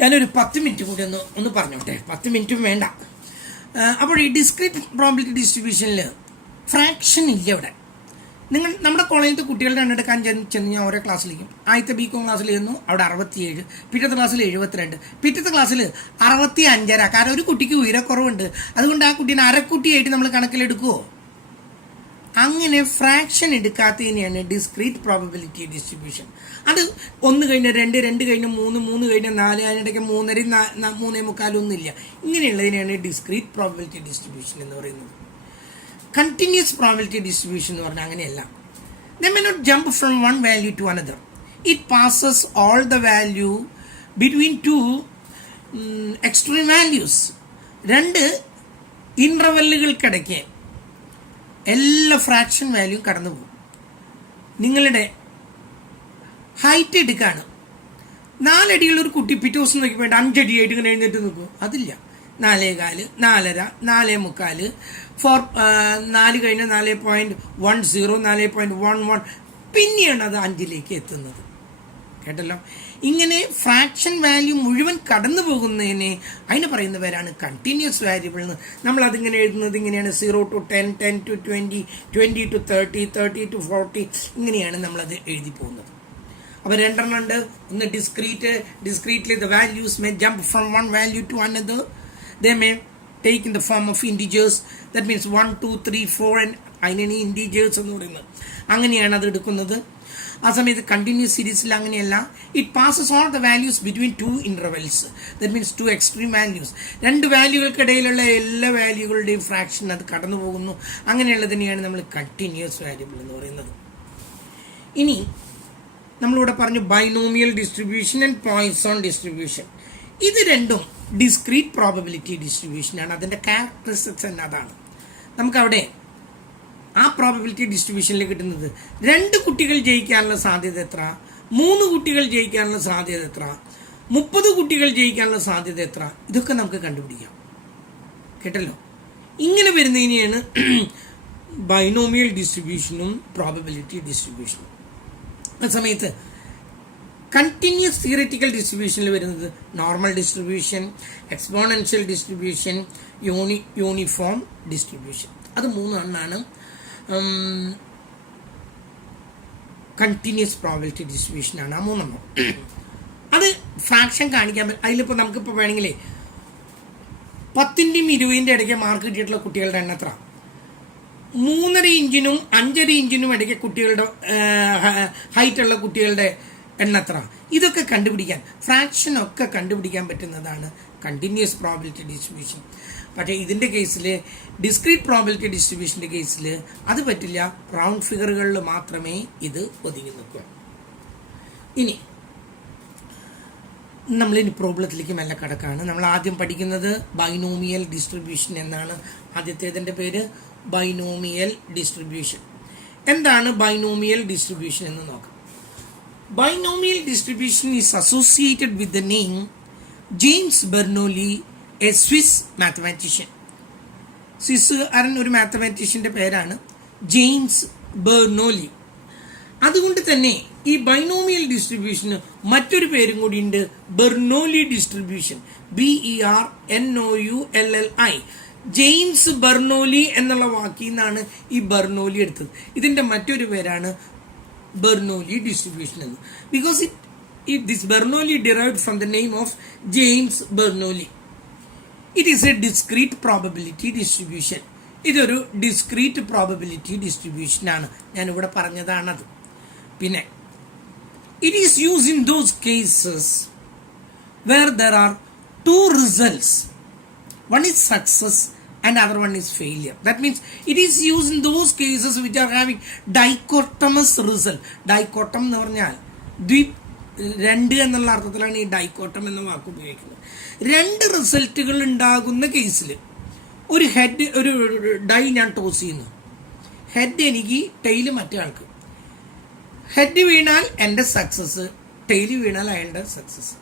ഞാനൊരു 10 മിനിറ്റ് കൂടി ഒന്ന് പറഞ്ഞോട്ടെ. 10 മിനിറ്റും വേണ്ട. അപ്പോൾ ഈ ഡിസ്ക്രീറ്റ് പ്രോബിലിറ്റി ഡിസ്ട്രിബ്യൂഷനിൽ ഫ്രാക്ഷൻ ഇല്ല ഇവിടെ. നമ്മുടെ കോളേജിലത്തെ കുട്ടികളുടെ എണ്ണെടുക്കാൻ ചെന്ന് ഞാൻ ഓരോ ക്ലാസ്സിലേക്കും ആദ്യത്തെ ബികോം ക്ലാസ്സിൽ ചെന്നു, അവിടെ 67, പിറ്റത്തെ ക്ലാസ്സിൽ 72, പിറ്റത്തെ ക്ലാസ്സിൽ 65. കാരണം ഒരു കുട്ടിക്ക് ഉയരക്കുറവുണ്ട്, അതുകൊണ്ട് ആ കുട്ടീനെ അരക്കുട്ടിയായിട്ട് നമ്മൾ കണക്കിലെടുക്കുമോ? അങ്ങനെ ഫ്രാക്ഷൻ എടുക്കാത്തതിനെയാണ് ഡിസ്ക്രീറ്റ് പ്രോബബിലിറ്റി ഡിസ്ട്രിബ്യൂഷൻ. അത് 1 കഴിഞ്ഞ് 2, 2 കഴിഞ്ഞ് 3, 3 കഴിഞ്ഞ് 4, അതിനിടയ്ക്ക് 3.5, 3.25 ഒന്നുമില്ല. ഇങ്ങനെയുള്ളതിനെയാണ് ഡിസ്ക്രീറ്റ് പ്രോബബിലിറ്റി ഡിസ്ട്രിബ്യൂഷൻ എന്ന് പറയുന്നത്. കണ്ടിന്യൂസ് പ്രോബബിലിറ്റി ഡിസ്ട്രിബ്യൂഷൻ എന്ന് പറഞ്ഞാൽ അങ്ങനെയല്ല. They may not jump from one value to another. It passes all the value between two extreme values. 2 ഇന്റർവെല്ലുകൾക്കിടയ്ക്ക് എല്ലാ ഫ്രാക്ഷൻ വാല്യൂ കടന്നു പോകും. നിങ്ങളുടെ ഹൈറ്റ് എടുക്കുകയാണ്, 4 അടിയുള്ള ഒരു കുട്ടി പിറ്റേ ദിവസം നോക്കി പോയിട്ട് 5 അടിയായിട്ട് ഇങ്ങനെ എഴുന്നേറ്റ് നിൽക്കും. അതില്ല. 4.25, 4.5, 4.25, 4 കഴിഞ്ഞ 4.10, 4.11, പിന്നെയാണ് അത് 5ലേക്ക് എത്തുന്നത്. കേട്ടല്ലോ? ഇങ്ങനെ ഫ്രാക്ഷൻ വാല്യൂ മുഴുവൻ കടന്നു പോകുന്നതിനെ അതിന് പറയുന്ന പേരാണ് കണ്ടിന്യൂസ് വാരിയബിൾ എന്ന്. നമ്മൾ അതിങ്ങനെ എഴുതുന്നത് ഇങ്ങനെയാണ്: 0 to 10, 10 to 20, 20 to 30, 30 to 40, ഇങ്ങനെയാണ് നമ്മളത് എഴുതി പോകുന്നത്. അപ്പോൾ 2 എണ്ണം ഉണ്ട്. ഒന്ന് ഡിസ്ക്രീറ്റ്ലി the values may jump from one value to another. They may take in the form of integers. That means 1, 2, 3, 4 and അതിനാണ് ഇൻറ്റീജേഴ്സ് എന്ന് പറയുന്നത്. അങ്ങനെയാണ് അത് എടുക്കുന്നത്. ആ സമയത്ത് കണ്ടിന്യൂസ് സീരീസിൽ അങ്ങനെയല്ല. It passes all the values between 2 intervals. That means 2 extreme values. 2 വാല്യൂകൾക്കിടയിലുള്ള എല്ലാ വാല്യൂകളുടെയും ഫ്രാക്ഷൻ അത് കടന്നു പോകുന്നു. അങ്ങനെയുള്ളതിനെയാണ് നമ്മൾ കണ്ടിന്യൂസ് വാരിയബിൾ എന്ന് പറയുന്നത്. ഇനി നമ്മളിവിടെ പറഞ്ഞു binomial distribution and Poisson distribution. ഇത് രണ്ടും ഡിസ്ക്രീറ്റ് പ്രോബബിലിറ്റി ഡിസ്ട്രിബ്യൂഷനാണ്. അതിൻ്റെ ക്യാരക്ടറിസ്റ്റിക്സ് തന്നെ അതാണ്. നമുക്കവിടെ ആ പ്രോബബിലിറ്റി ഡിസ്ട്രിബ്യൂഷനിൽ കിട്ടുന്നത് 2 കുട്ടികൾ ജയിക്കാനുള്ള സാധ്യത എത്ര, 3 കുട്ടികൾ ജയിക്കാനുള്ള സാധ്യത എത്ര, 30 കുട്ടികൾ ജയിക്കാനുള്ള സാധ്യത എത്ര, ഇതൊക്കെ നമുക്ക് കണ്ടുപിടിക്കാം. കേട്ടല്ലോ? ഇങ്ങനെ വരുന്നതിനെയാണ് ബൈനോമിയൽ ഡിസ്ട്രിബ്യൂഷനും പ്രോബബിലിറ്റി ഡിസ്ട്രിബ്യൂഷനും. ആ സമയത്ത് കണ്ടിന്യൂസ് തിയററ്റിക്കൽ ഡിസ്ട്രിബ്യൂഷനിൽ വരുന്നത് normal distribution, exponential distribution, uniform distribution. അത് 3 എണ്ണമാണ് കണ്ടിന്യൂസ് പ്രോബബിലിറ്റി ഡിസ്ട്രിബ്യൂഷനാണ്. ആ 3 എണ്ണം അത് ഫ്രാക്ഷൻ കാണിക്കാൻ പറ്റും. അതിലിപ്പോൾ നമുക്കിപ്പോൾ വേണമെങ്കിൽ 10ൻ്റെയും 20ൻ്റെ ഇടയ്ക്ക് മാർക്ക് കിട്ടിയിട്ടുള്ള കുട്ടികളുടെ എണ്ണം എത്ര, 3.5 ഇഞ്ചിനും 5.5 ഇഞ്ചിനും ഇടയ്ക്ക് കുട്ടികളുടെ ഹൈറ്റുള്ള കുട്ടികളുടെ എണ്ണത്ര, ഇതൊക്കെ കണ്ടുപിടിക്കാൻ ഫ്രാക്ഷനൊക്കെ കണ്ടുപിടിക്കാൻ പറ്റുന്നതാണ് കണ്ടിന്യൂസ് പ്രോബബിലിറ്റി ഡിസ്ട്രിബ്യൂഷൻ. പക്ഷേ ഇതിൻ്റെ കേസിൽ ഡിസ്ക്രീറ്റ് പ്രോബബിലിറ്റി ഡിസ്ട്രിബ്യൂഷൻ്റെ കേസിൽ അത് പറ്റില്ല. റൗണ്ട് ഫിഗറുകളിൽ മാത്രമേ ഇത് ഒതുങ്ങി നിൽക്കൂ. ഇനി നമ്മളിനി പ്രോബ്ലത്തിലേക്ക് മെല്ലെ കിടക്കാണ്. നമ്മൾ ആദ്യം പഠിക്കുന്നത് ബൈനോമിയൽ ഡിസ്ട്രിബ്യൂഷൻ എന്നാണ്. ആദ്യത്തേതിൻ്റെ പേര് ബൈനോമിയൽ ഡിസ്ട്രിബ്യൂഷൻ. എന്താണ് ബൈനോമിയൽ ഡിസ്ട്രിബ്യൂഷൻ എന്ന് നോക്കാം. Binomial distribution is associated with the name James Bernoulli, a Swiss mathematician. സ്വിസ്സുകാരൻ ഒരു മാത്തമാറ്റീഷ്യൻ്റെ പേരാണ് ജെയിംസ് ബെർണോലി. അതുകൊണ്ട് തന്നെ ഈ ബൈനോമിയൽ ഡിസ്ട്രിബ്യൂഷന് മറ്റൊരു പേരും കൂടിയുണ്ട്, ബെർണോലി ഡിസ്ട്രിബ്യൂഷൻ. BERNOULLI. ജെയിംസ് ബെർണോലി എന്നുള്ള വാക്കിൽ നിന്നാണ് ഈ ബെർണോലി എടുത്തത്. ഇതിൻ്റെ മറ്റൊരു പേരാണ് Bernoulli distribution, because this Bernoulli derived from the name of James Bernoulli. It is a discrete probability distribution. ഇതൊരു discrete probability distribution ആണ്. ഞാനിവിടെ പറഞ്ഞതാണത്. പിന്നെ it is used in those cases where there are 2 results. One is success and other one is failure. That means it is used in those cases which are having dichotomous result. Dichotom എന്ന് പറഞ്ഞാൽ 2 എന്നുള്ള അർത്ഥത്തിലാണ് ഈ ഡൈക്കോട്ടം എന്ന വാക്ക് ഉപയോഗിക്കുന്നത്. 2 റിസൾട്ടുകൾ ഉണ്ടാകുന്ന കേസിൽ ഒരു ഡൈ ഞാൻ ടോസ് ചെയ്യുന്നു. ഹെഡ് എനിക്ക്, ടെയില് മറ്റേ ആൾക്ക്. ഹെഡ് വീണാൽ എൻ്റെ സക്സസ്, ടെയില് വീണാൽ അയാളുടെ സക്സസ്.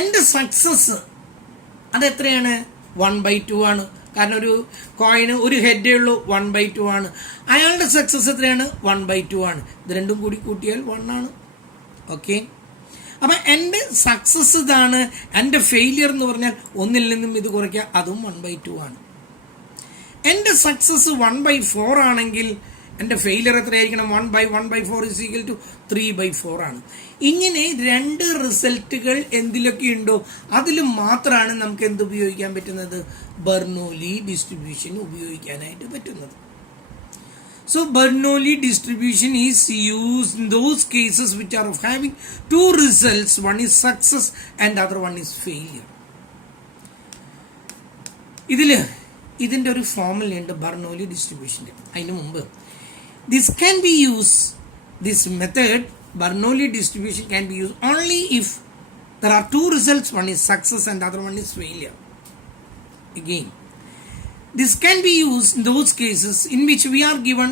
എൻ്റെ സക്സസ് അതെത്രയാണ്? 1/2 ആണ്. കാരണം ഒരു കോയിന് ഒരു ഹെഡേ ഉള്ളൂ, 1/2 ആണ്. അയാളുടെ സക്സസ് എത്രയാണ്? 1/2 ആണ്. ഇത് രണ്ടും കൂടി കൂട്ടിയാൽ 1 ആണ്. ഓക്കെ. അപ്പം എൻ്റെ സക്സസ് ഇതാണ്, എൻ്റെ ഫെയിലിയർ എന്ന് പറഞ്ഞാൽ ഒന്നിൽ നിന്നും ഇത് കുറയ്ക്കുക, അതും 1/2 ആണ്. എൻ്റെ സക്സസ് 1/4 ആണെങ്കിൽ എൻ്റെ ഫെയിലിയർ എത്രയായിരിക്കണം? 1/4 = 3/4 ആണ്. ഇങ്ങനെ രണ്ട് റിസൾട്ടുകൾ എന്തിലൊക്കെ ഉണ്ടോ അതിൽ മാത്രമാണ് നമുക്ക് എന്ത് ഉപയോഗിക്കാൻ പറ്റുന്നത്? ബെർണോലി ഡിസ്ട്രിബ്യൂഷൻ ഉപയോഗിക്കാനായിട്ട് പറ്റുന്നത്. So Bernoulli distribution is used in those cases which are of having two results. One is success and other one is failure. ഇതിൻ്റെ ഒരു ഫോർമുലയുണ്ട് ബെർണോലി ഡിസ്ട്രിബ്യൂഷൻ്റെ. അതിന് മുമ്പ് this method Bernoulli distribution can be used only if there are two results. One is success and the other one is failure. Again, this can be used in those cases in which we are given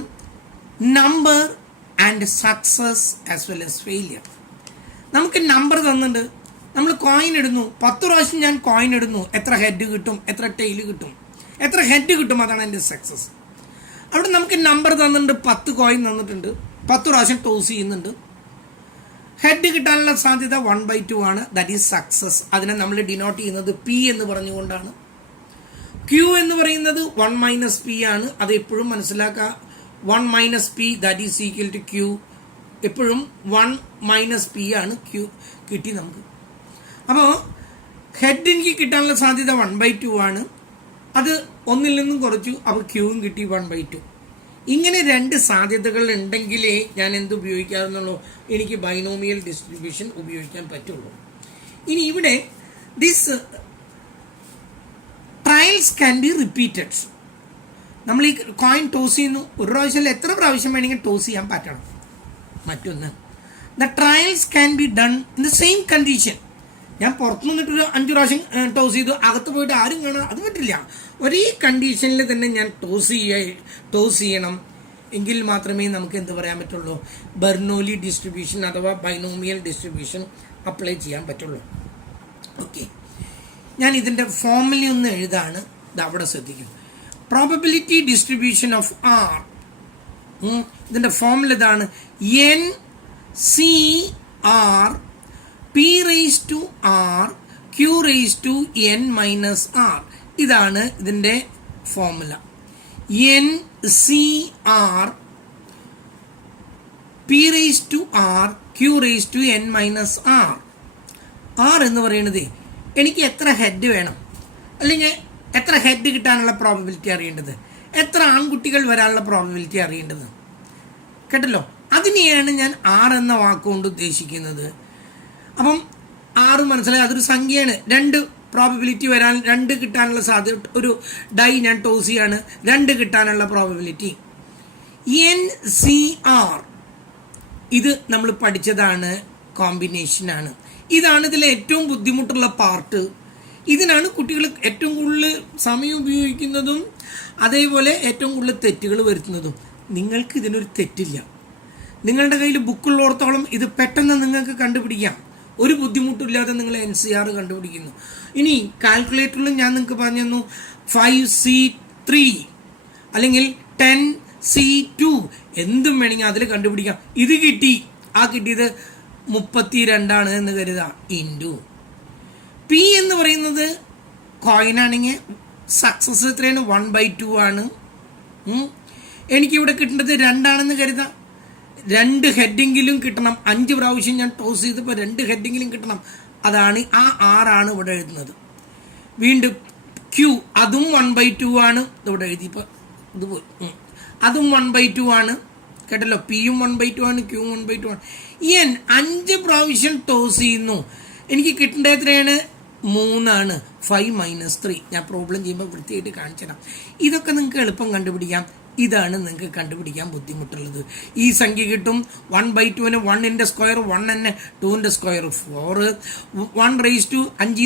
number and success as well as failure. നമുക്ക് number തന്നിട്ടുണ്ട്, നമ്മൾ coin ഇടുന്നു, 10 പ്രാവശ്യം ഞാൻ coin ഇടുന്നു, എത്ര head കിട്ടും, എത്ര ടെയിൽ കിട്ടും, എത്ര ഹെഡ് കിട്ടും, അതാണ് എൻ്റെ സക്സസ്. അവിടെ നമുക്ക് നമ്പർ തന്നിട്ടുണ്ട്, 10 കോയിൻ തന്നിട്ടുണ്ട്, 10 പ്രാവശ്യം ടോസ് ചെയ്യുന്നുണ്ട്, ഹെഡ് കിട്ടാനുള്ള സാധ്യത 1/2 ആണ്. That is success. അതിനെ നമ്മൾ ഡിനോട്ട് ചെയ്യുന്നത് പി എന്ന് പറഞ്ഞുകൊണ്ടാണ്. ക്യൂ എന്ന് പറയുന്നത് 1 - p ആണ്. അത് എപ്പോഴും മനസ്സിലാക്കുക. 1 - p that is equal to Q. എപ്പോഴും 1 - p ആണ് ക്യൂ കിട്ടി നമുക്ക്. അപ്പോൾ ഹെഡ് എനിക്ക് കിട്ടാനുള്ള സാധ്യത 1/2 ആണ്. അത് ഒന്നിൽ നിന്നും കുറച്ചു, അപ്പോൾ ക്യൂവും കിട്ടി 1/2. ഇങ്ങനെ രണ്ട് സാധ്യതകൾ ഉണ്ടെങ്കിലേ ഞാൻ എന്ത് ഉപയോഗിക്കാറുള്ളൂ? എനിക്ക് ബൈനോമിയൽ ഡിസ്ട്രിബ്യൂഷൻ ഉപയോഗിക്കാൻ പറ്റുള്ളൂ. ഇനി ഇവിടെ this trials can be repeated. നമ്മൾ ഈ കോയിൻ ടോസ് ചെയ്യുന്നു, ഒരു പ്രാവശ്യം എത്ര പ്രാവശ്യം വേണമെങ്കിൽ ടോസ് ചെയ്യാൻ പറ്റണം. മറ്റൊന്ന്, the trials can be done in the same condition. ഞാൻ പുറത്തു നിന്നിട്ടൊരു 5 പ്രാവശ്യം ടോസ് ചെയ്തു, അകത്ത് പോയിട്ട് ആരും കാണാൻ അത് പറ്റില്ല. ഒരേ കണ്ടീഷനിൽ തന്നെ ഞാൻ ടോസ് ചെയ്യണം. എങ്കിൽ മാത്രമേ നമുക്ക് എന്ത് പറയാൻ പറ്റുള്ളൂ? ബെർണോലി ഡിസ്ട്രിബ്യൂഷൻ അഥവാ ബൈനോമിയൽ ഡിസ്ട്രിബ്യൂഷൻ അപ്ലൈ ചെയ്യാൻ പറ്റുള്ളൂ. ഓക്കെ, ഞാൻ ഇതിൻ്റെ ഫോർമുല ഒന്ന് എഴുതാണ്. ഇത് അവിടെ ശ്രദ്ധിക്കും. Probability distribution of R. ഇതിൻ്റെ ഫോർമുല ഇതാണ്: NCR P⁻R Q⁻N-R. ഇതാണ് ഇതിൻ്റെ formula. NCR P⁻R Q⁻N-R. R എന്ന് പറയുന്നത് എനിക്ക് എത്ര ഹെഡ് വേണം, അല്ലെങ്കിൽ എത്ര ഹെഡ് കിട്ടാനുള്ള പ്രോബബിലിറ്റി അറിയേണ്ടത്, എത്ര ആൺകുട്ടികൾ വരാനുള്ള പ്രോബബിലിറ്റി അറിയേണ്ടത്. കേട്ടല്ലോ, അതിനെയാണ് ഞാൻ R എന്ന വാക്കുകൊണ്ട് ഉദ്ദേശിക്കുന്നത്. അപ്പം 6 മനസ്സിലായി, അതൊരു സംഖ്യയാണ്. 2 പ്രോബബിലിറ്റി വരാൻ, 2 കിട്ടാനുള്ള സാധ്യത. ഒരു ഡൈ ഞാൻ ടോസ് ചെയ്യാണ്, 2 കിട്ടാനുള്ള പ്രോബബിലിറ്റി. NCR ഇത് നമ്മൾ പഠിച്ചതാണ്, കോമ്പിനേഷനാണ്. ഇതാണ് ഇതിലെ ഏറ്റവും ബുദ്ധിമുട്ടുള്ള പാർട്ട്. ഇതിനാണ് കുട്ടികൾ ഏറ്റവും കൂടുതൽ സമയം ഉപയോഗിക്കുന്നതും അതേപോലെ ഏറ്റവും കൂടുതൽ തെറ്റുകൾ വരുത്തുന്നതും. നിങ്ങൾക്ക് ഇതിനൊരു തെറ്റില്ല. നിങ്ങളുടെ കയ്യിൽ ബുക്കുള്ളോടത്തോളം ഇത് പെട്ടെന്ന് നിങ്ങൾക്ക് കണ്ടുപിടിക്കാം. ഒരു ബുദ്ധിമുട്ടില്ലാതെ നിങ്ങൾ NCR കണ്ടുപിടിക്കുന്നു. ഇനി കാൽക്കുലേറ്ററിലും ഞാൻ നിങ്ങൾക്ക് പറഞ്ഞു തന്നു 5C3 അല്ലെങ്കിൽ 10C2 എന്തും വേണമെങ്കിൽ അതിൽ കണ്ടുപിടിക്കാം. ഇത് കിട്ടി, ആ കിട്ടിയത് 32 എന്ന് കരുതാം. ഇൻറ്റു പി എന്ന് പറയുന്നത് കോയിനാണെങ്കിൽ സക്സസ് എത്രയാണ്? 1/2 ആണ്. എനിക്കിവിടെ കിട്ടേണ്ടത് 2 കരുതാം. 2 ഹെഡെങ്കിലും കിട്ടണം. 5 പ്രാവശ്യം ഞാൻ ടോസ് ചെയ്തപ്പോൾ 2 ഹെഡെങ്കിലും കിട്ടണം. അതാണ് ആ 6 ഇവിടെ എഴുതുന്നത്. വീണ്ടും ക്യൂ, അതും 1/2 ആണ്. ഇവിടെ എഴുതിയപ്പോൾ ഇത് അതും 1/2 ആണ്. കേട്ടല്ലോ, പിയും 1/2 ആണ്, ക്യൂവും 1/2 ആണ്. N 5 പ്രാവശ്യം ടോസ് ചെയ്യുന്നു. എനിക്ക് കിട്ടേണ്ടത് എത്രയാണ്? 3 ആണ്. 5 - 3. ഞാൻ പ്രോബ്ലം ചെയ്യുമ്പോൾ വൃത്തിയായിട്ട് കാണിച്ചു തരാം. ഇതൊക്കെ നിങ്ങൾക്ക് എളുപ്പം കണ്ടുപിടിക്കാം. ഇതാണ് നിങ്ങൾക്ക് കണ്ടുപിടിക്കാൻ ബുദ്ധിമുട്ടുള്ളത്. ഈ സംഖ്യ കിട്ടും. 1/2 1ന്റെ സ്ക്വയർ 1 തന്നെ, 2ന്റെ സ്ക്വയർ 4, 1 5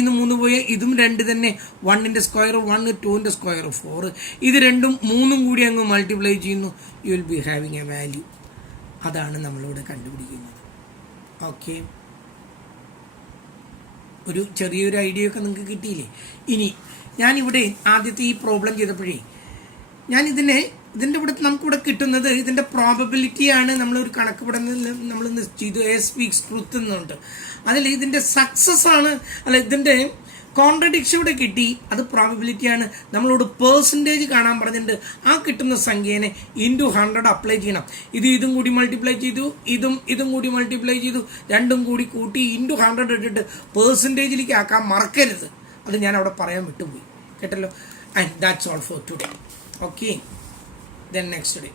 3 പോയ ഇതും 2 തന്നെ, 1ന്റെ സ്ക്വയർ 1, 2ന്റെ സ്ക്വയർ 4. ഇത് രണ്ടും 3 കൂടി അങ്ങ് മൾട്ടിപ്ലൈ ചെയ്യുന്നു. You will be having A value. അതാണ് നമ്മളിവിടെ കണ്ടുപിടിക്കുന്നത്. ഓക്കെ, ഒരു ചെറിയൊരു ഐഡിയ ഒക്കെ നിങ്ങൾക്ക് കിട്ടിയില്ലേ? ഇനി ഞാനിവിടെ ആദ്യത്തെ ഈ പ്രോബ്ലം ചെയ്തപ്പോഴേ ഞാൻ ഇതിനെ ഇതിൻ്റെ ഇവിടെ നമുക്കിവിടെ കിട്ടുന്നത് ഇതിൻ്റെ പ്രോബബിലിറ്റിയാണ്. നമ്മളൊരു കണക്ക് ഇവിടെ നമ്മൾ ചെയ്തു എ സ്പീക്സ് ട്രൂത്ത് എന്നുണ്ട്. അതിൽ ഇതിൻ്റെ സക്സസ് ആണ്, അല്ല ഇതിൻ്റെ കോൺട്രഡിക്ഷൻ ഇവിടെ കിട്ടി, അത് പ്രോബബിലിറ്റിയാണ്. നമ്മളോട് പേഴ്സൻറ്റേജ് കാണാൻ പറഞ്ഞിട്ടുണ്ട്. ആ കിട്ടുന്ന സംഖ്യേനെ ഇൻറ്റു 100 അപ്ലൈ ചെയ്യണം. ഇതും കൂടി മൾട്ടിപ്ലൈ ചെയ്തു, ഇതും കൂടി മൾട്ടിപ്ലൈ ചെയ്തു, രണ്ടും കൂടി കൂട്ടി ഇൻറ്റു 100 ഇട്ടിട്ട് പേഴ്സൻറ്റേജിലേക്ക് ആക്കാൻ മറക്കരുത്. അത് ഞാൻ അവിടെ പറയാൻ വിട്ടുപോയി, കേട്ടല്ലോ. And that's all for today. Okay, then next day.